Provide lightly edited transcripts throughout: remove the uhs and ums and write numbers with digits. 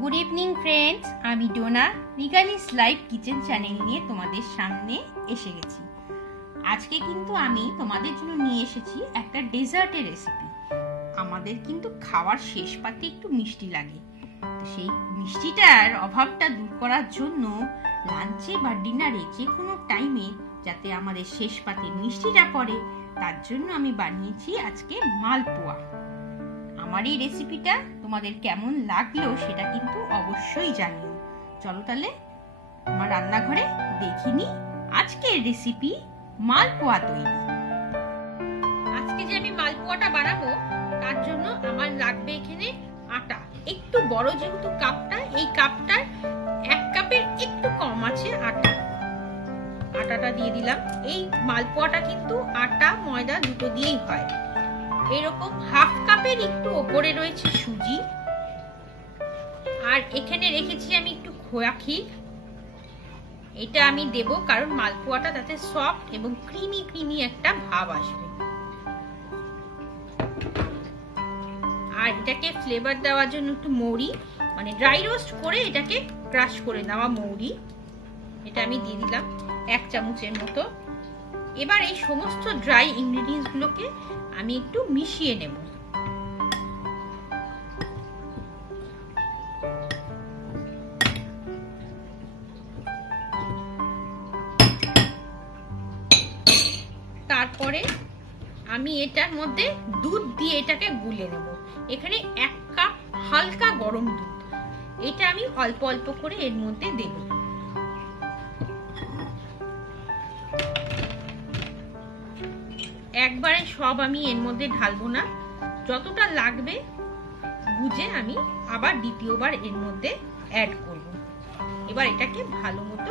Good evening friends, আমি Dona রিগালিস live kitchen channel নিয়ে তোমাদের সামনে এসে গেছি। আজকে কিন্তু আমি তোমাদের জন্য নিয়ে এসেছি একটা ডেজার্টের রেসিপি। আমাদের কিন্তু খাওয়ার শেষ পাতে একটু মিষ্টি লাগে, তো সেই মিষ্টিটার অভাবটা দূর করার জন্য লাঞ্চে বা ডিনারে যে কোনো টাইমে যাতে আমাদের শেষ পাতে মিষ্টিটা পড়ে, তার জন্য আমি বানিয়েছি আজকে মালপোয়া। আমার এই রেসিপিটা তোমাদের কেমন লাগলো সেটা কিন্তু অবশ্যই জানিও। চলো তাহলে আমার রান্নাঘরে দেখিনি আজকের রেসিপি মালপোয়া তৈরি। আজকে যে আমি মালপোয়াটা বানাবো তার জন্য আমার লাগবে এখানে আটা। একটু বড় যেহেতু কাপটা, এই কাপটার 1 কাপের একটু কম আছে আটাটা দিয়ে দিলাম। এই মালপোয়াটা কিন্তু আটা ময়দা দুটো দিয়েই হয়। এরকম 1/2 কাপের একটু ওপরে রয়েছে সুজি, আর এখানে রেখেছি আমি একটু খোয়া ক্ষীর। এটা আমি দেব কারণ মালপোয়াটা তাতে সফট এবং ক্রিমি ক্রিমি একটা ভাব আসবে। আর এটাকে ফ্লেভার দেওয়ার জন্য একটু মৌরি, মানে ড্রাই রোস্ট করে এটাকে ক্রাশ করে নেওয়া মৌরি, এটা আমি দিয়ে দিলাম 1 চামচের মতো। এবার এই সমস্ত ড্রাই ইনগ্রেডিয়েন্টস গুলোকে আমি একটু মিশিয়ে নেব। তারপরে আমি এটার মধ্যে দুধ দিয়ে এটাকে গুলে নেব। এখানে 1 কাপ হালকা গরম দুধ, এটা আমি অল্প অল্প করে এর মধ্যে দেব। একবারে সব আমি এর মধ্যে ঢালবো না, যতটা লাগবে বুঝে আমি আবার দ্বিতীয়বার এর মধ্যে অ্যাড করব। এবার এটাকে ভালো মতো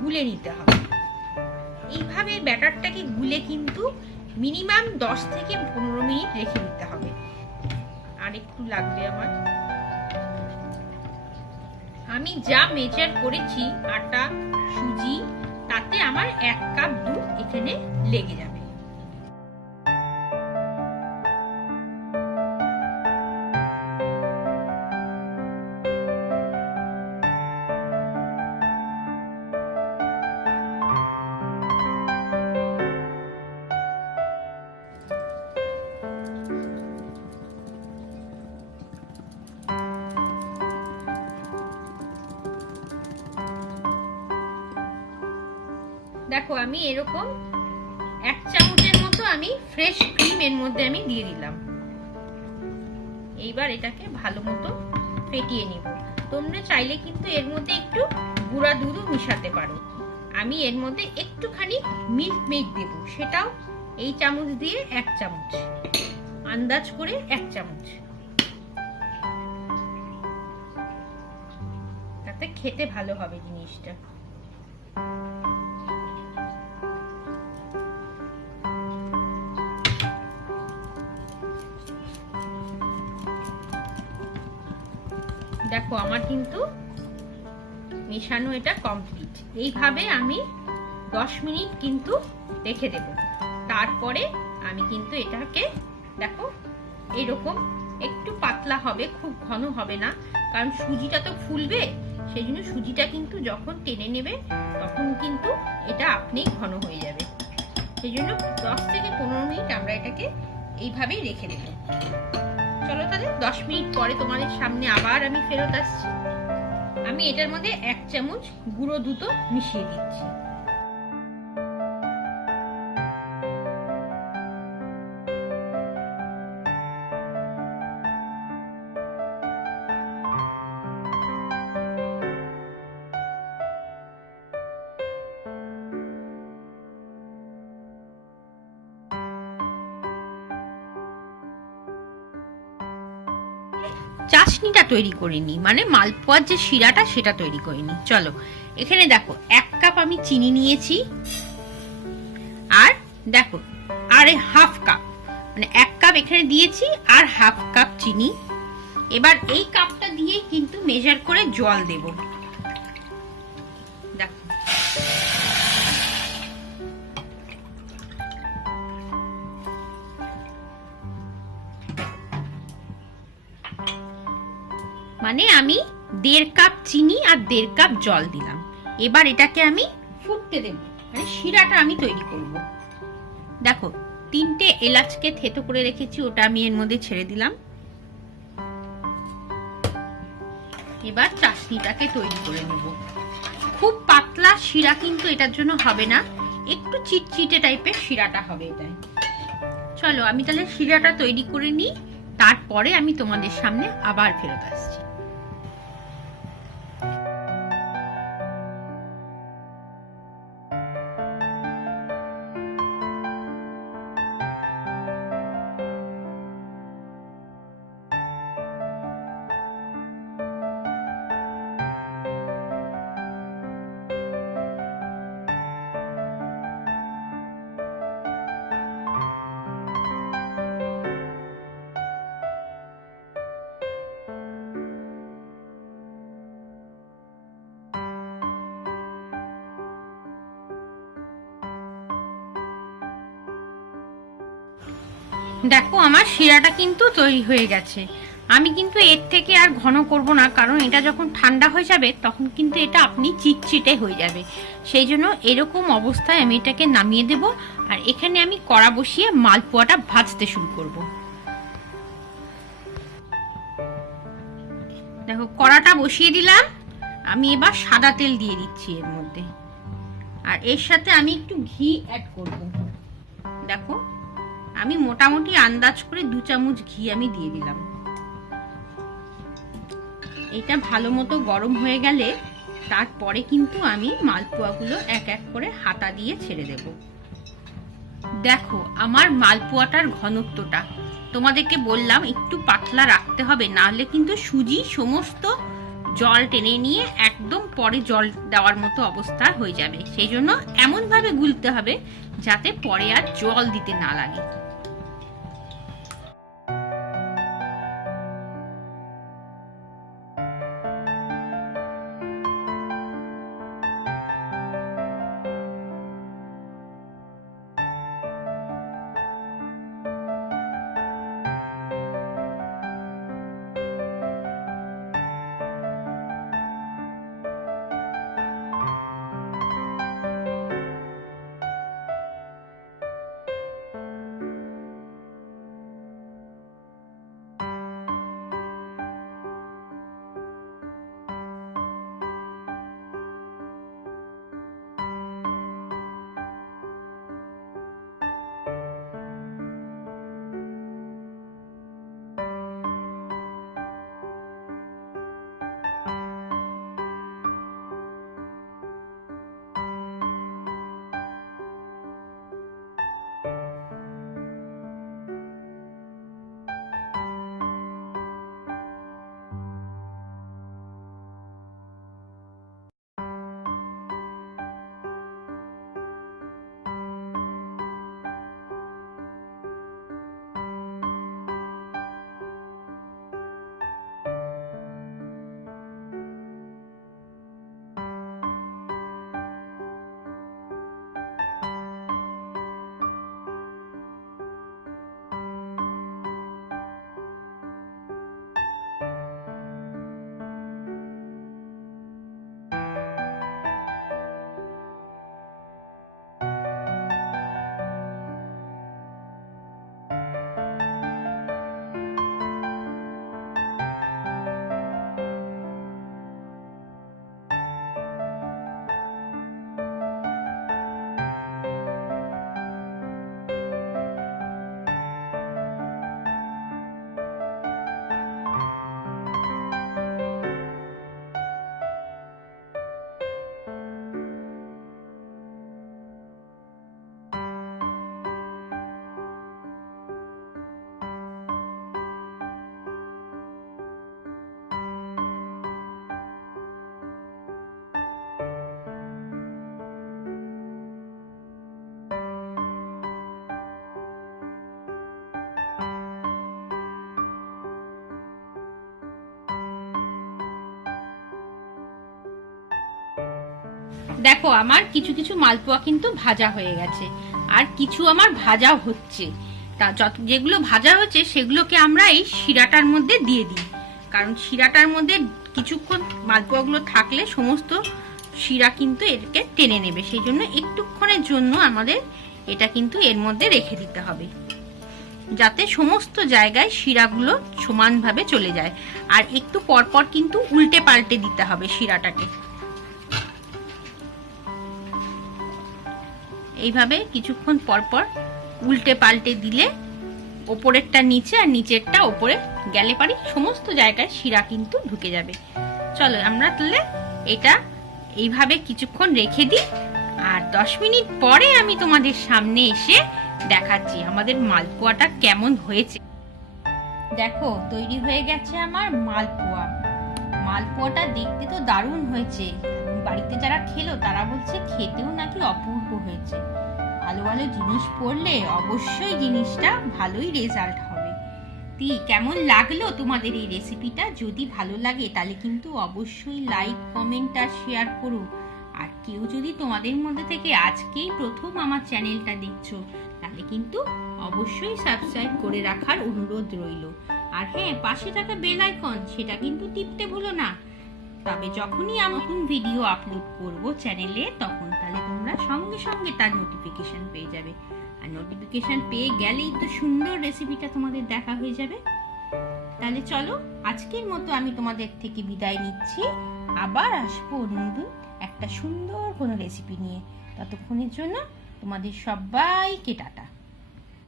গুলে নিতে হবে। এইভাবে ব্যাটারটাকে গুলে কিন্তু মিনিমাম 10 থেকে 15 মিনিট রেখে দিতে হবে। আর একটু লাগবে আমার। আমি যা মেজার করেছি আটা সুজি, তাতে আমার 1 কাপ দুধ এখানে লেগে যাবে। দেখো আমি এরকম 1 চামচের মতো আমি ফ্রেশ ক্রিম এর মধ্যে আমি দিয়ে দিলাম। এইবার এটাকে ভালো মতো ফেটিয়ে নিব। তোমরা চাইলে কিন্তু এর মধ্যে একটু গুঁড়া দুধও মিশাতে পারো। আমি এর মধ্যে একটুখানি মিল্ক মেড দেব, সেটাও এই চামচ দিয়ে 1 চামচ, আন্দাজ করে 1 চামচ, তাতে খেতে ভালো হবে জিনিসটা। দেখো আমার কিন্তু মেশানো এটা কমপ্লিট। এইভাবে আমি 10 মিনিট কিন্তু রেখে দেব। তারপরে আমি কিন্তু এটাকে দেখো এরকম একটু পাতলা হবে, খুব ঘন হবে না, কারণ সুজিটা তো ফুলবে। সেই জন্য সুজিটা কিন্তু যখন টেনে নেবে তখন কিন্তু এটা আপনিই ঘন হয়ে যাবে। সেই জন্য 10 থেকে 15 মিনিট আমরা এটাকে এইভাবেই রেখে দেব। চলো তাহলে 10 মিনিট পরে তোমাদের সামনে আবার আমি ফেরত আসছি। আমি এটার মধ্যে 1 চামচ গুঁড়ো দুধ মিশিয়ে দিচ্ছি। চাশনিটা তৈরি করিনি, মানে মালপোয়ার যে শিরাটা সেটা তৈরি করিনি। চলো এখানে দেখো 1 কাপ আমি চিনি নিয়েছি, আর দেখো আর 1/2 কাপ, মানে 1 কাপ এখানে দিয়েছি আর 1/2 কাপ চিনি। এবার এই কাপটা দিয়ে কিন্তু মেজার করে জল দেব। দেখো মানে আমি 1.5 কাপ চিনি আর 1.5 কাপ জল দিলাম। এবার এটাকে আমি ফুটতে দেব, মানে শিরাটা আমি তৈরি করব। দেখো 3টে এলাচকে থেতো করে রেখেছি, ওটা আমি এর মধ্যে ছেড়ে দিলাম। এবার চাশনিটাকে তৈরি করে নেব। খুব পাতলা শিরা কিন্তু এটার জন্য হবে না, একটু চিটচিটে টাইপের শিরাটা হবে এটাই। চলো আমি তাহলে শিরাটা তৈরি করে নিই, তারপরে আমি তোমাদের সামনে আবার ফেরত আসছি। দেখো আমার শিরাটা কিন্তু তৈরি হয়ে গেছে। আমি কিন্তু এর থেকে আর ঘন করব না, কারণ এটা যখন ঠান্ডা হয়ে যাবে তখন কিন্তু এটা আপনি চিটচিটে হয়ে যাবে। সেই জন্য এরকম অবস্থায় আমি এটাকে নামিয়ে দেব, আর এখানে আমি কড়া বসিয়ে মালপোয়াটা ভাজতে শুরু করব। দেখো কড়াটা বসিয়ে দিলাম, আমি এবার সাদা তেল দিয়ে দিচ্ছি এর মধ্যে, আর এর সাথে আমি একটু ঘি অ্যাড করব। দেখো আমি মোটামুটি আন্দাজ করে 2 চামচ ঘি আমি দিয়ে দিলাম। এটা ভালো মতো গরম হয়ে গেলে তারপরে কিন্তু আমি মালপোয়াগুলো এক এক করে হাতা দিয়ে ছেড়ে দেব। দেখো আমার মালপোয়াটার ঘনত্বটা তোমাদেরকে বললাম একটু পাতলা রাখতে হবে, না হলে কিন্তু সুজি সমস্ত জল টেনে নিয়ে একদম পরে জল দেওয়ার মতো অবস্থা হয়ে যাবে। সেই জন্য এমন ভাবে গুলতে হবে যাতে পরে আর জল দিতে না লাগে। দেখো আমার কিছু কিছু মালপোয়া কিন্তু ভাজা হয়ে গেছে, আর কিছু আমার ভাজা হচ্ছে। তা যেগুলো ভাজা হচ্ছে সেগুলোকে আমরা এই শিরাটার মধ্যে দিয়ে দিই। কারণ শিরাটার মধ্যে কিছুক্ষণ মালপোয়াগুলো থাকলে সমস্ত শিরা কিন্তু এটাকে টেনে নেবে, সেই জন্য একটুক্ষণের জন্য আমাদের এটা কিন্তু এর মধ্যে রেখে দিতে হবে, যাতে সমস্ত জায়গায় শিরাগুলো সমানভাবে চলে যায়। আর একটু পরপর কিন্তু উল্টে পাল্টে দিতে হবে শিরাটাকে। এইভাবে কিছুক্ষণ পরপর উল্টে পাল্টে দিলে ওপরেরটা নিচে আর নিচেরটা ওপরে গেলে পারি সমস্ত জায়গায় শিরা কিন্তু ঢুকে যাবে। চলো আমরা তাহলে এটা এইভাবে কিছুক্ষণ রেখে দিই, আর 10 মিনিট পরে আমি তোমাদের সামনে এসে দেখাচ্ছি আমাদের মালপোয়াটা কেমন হয়েছে। দেখো তৈরি হয়ে গেছে আমার মালপোয়া। মালপোয়াটা দেখতে তো দারুণ হয়েছে, বাড়িতে যারা খেলো তারা বলছে খেতেও নাকি অপূর্ব হয়েছে। ভালো ভালো জিনিস পড়লে অবশ্যই জিনিসটা ভালোই রেজাল্ট হবে। কেমন লাগলো তোমাদের এই রেসিপিটা? যদি ভালো লাগে তাহলে কিন্তু অবশ্যই লাইক, কমেন্ট আর শেয়ার করো। আর কেউ যদি তোমাদের মধ্যে থেকে আজকেই প্রথম আমার চ্যানেলটা দেখছো তাহলে কিন্তু অবশ্যই সাবস্ক্রাইব করে রাখার অনুরোধ রইল। আর হ্যাঁ, পাশে থাকা বেল আইকন সেটা কিন্তু টিপতে ভুলো না, তবে যখনই আমি নতুন ভিডিও আপলোড করব চ্যানেলে তখন তাহলে তোমরা সঙ্গে সঙ্গে তার নোটিফিকেশন পেয়ে যাবে। আর নোটিফিকেশন পেয়ে গেলেই তো সুন্দর রেসিপিটা তোমাদের দেখা হয়ে যাবে। তাহলে চলো আজকের মতো আমি তোমাদের থেকে বিদায় নিচ্ছি, আবার আসবো নতুন একটা সুন্দর কোনো রেসিপি নিয়ে। ততক্ষণের জন্য তোমাদের সবাইকে টাটা।